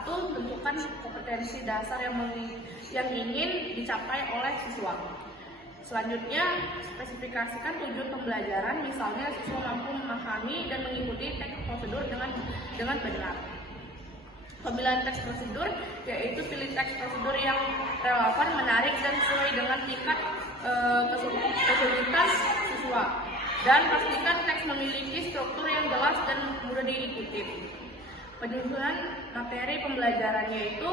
satu, tentukan kompetensi dasar yang ingin dicapai oleh siswa. Selanjutnya, spesifikasikan tujuan pembelajaran, misalnya siswa mampu memahami dan mengikuti teks prosedur dengan benar. Pemilihan teks prosedur yaitu pilih teks prosedur yang relevan, menarik, dan sesuai dengan tingkat kesulitan siswa. Dan pastikan teks memiliki struktur yang jelas dan mudah diikuti. Penyusunan materi pembelajaran yaitu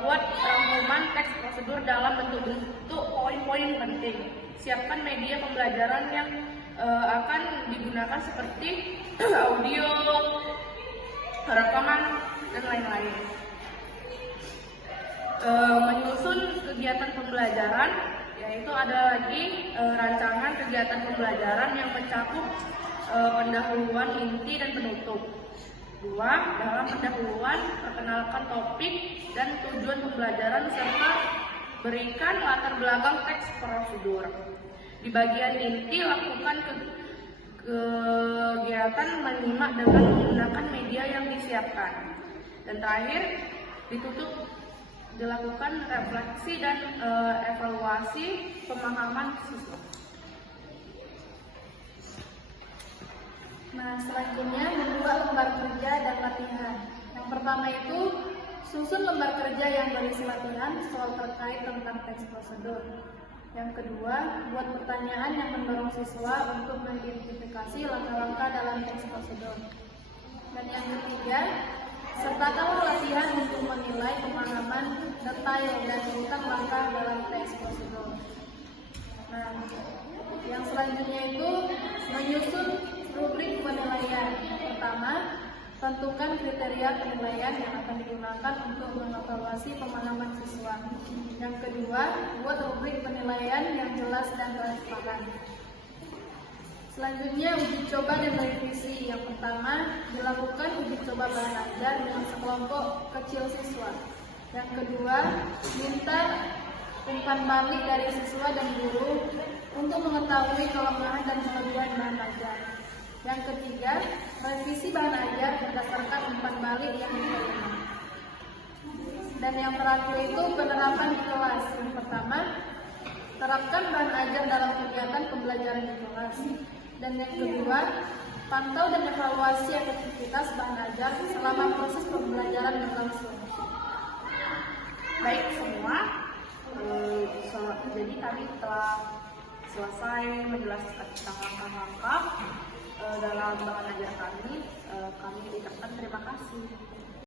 buat rangkuman teks prosedur dalam bentuk poin-poin penting. Siapkan media pembelajaran yang akan digunakan seperti audio, rekaman, dan lain-lain. Menyusun kegiatan pembelajaran, yaitu ada lagi rancangan kegiatan pembelajaran yang mencakup pendahuluan, inti, dan penutup. 2. Dalam pendahuluan, perkenalkan topik dan tujuan pembelajaran serta berikan latar belakang teks prosedur. Di bagian inti, lakukan kegiatan menyimak dengan menggunakan media yang disiapkan. Dan terakhir, ditutup dilakukan refleksi dan evaluasi pemahaman siswa. Nah, selanjutnya membuat lembar kerja dan latihan. Yang pertama itu, susun lembar kerja yang berisi latihan soal terkait tentang teks prosedur. Yang kedua, buat pertanyaan yang mendorong siswa untuk mengidentifikasi langkah-langkah dalam teks prosedur. Dan yang ketiga, sertakanlah latihan untuk menilai pemahaman detail dan urutan langkah dalam teks prosedur. Nah, yang selanjutnya itu menyusun rubrik penilaian. Pertama, tentukan kriteria penilaian yang akan digunakan untuk mengevaluasi pemahaman siswa. Yang kedua, buat rubrik penilaian yang jelas dan transparan. Selanjutnya, uji coba dan revisi. Yang pertama, dilakukan uji coba bahan ajar dengan sekelompok kecil siswa. Yang kedua, minta umpan balik dari siswa dan guru untuk mengetahui kelemahan dan kelebihan bahan ajar. Yang ketiga, revisi bahan ajar berdasarkan umpan balik yang diterima. Dan yang terakhir itu penerapan di kelas. Yang pertama, terapkan bahan ajar dalam kegiatan pembelajaran di kelas. Dan yang kedua, pantau dan evaluasi efektivitas bahan ajar selama proses pembelajaran berlangsung. Baik semua, jadi kami telah selesai menjelaskan tentang langkah-langkah dalam bahan ajar kami. Kami ucapkan terima kasih.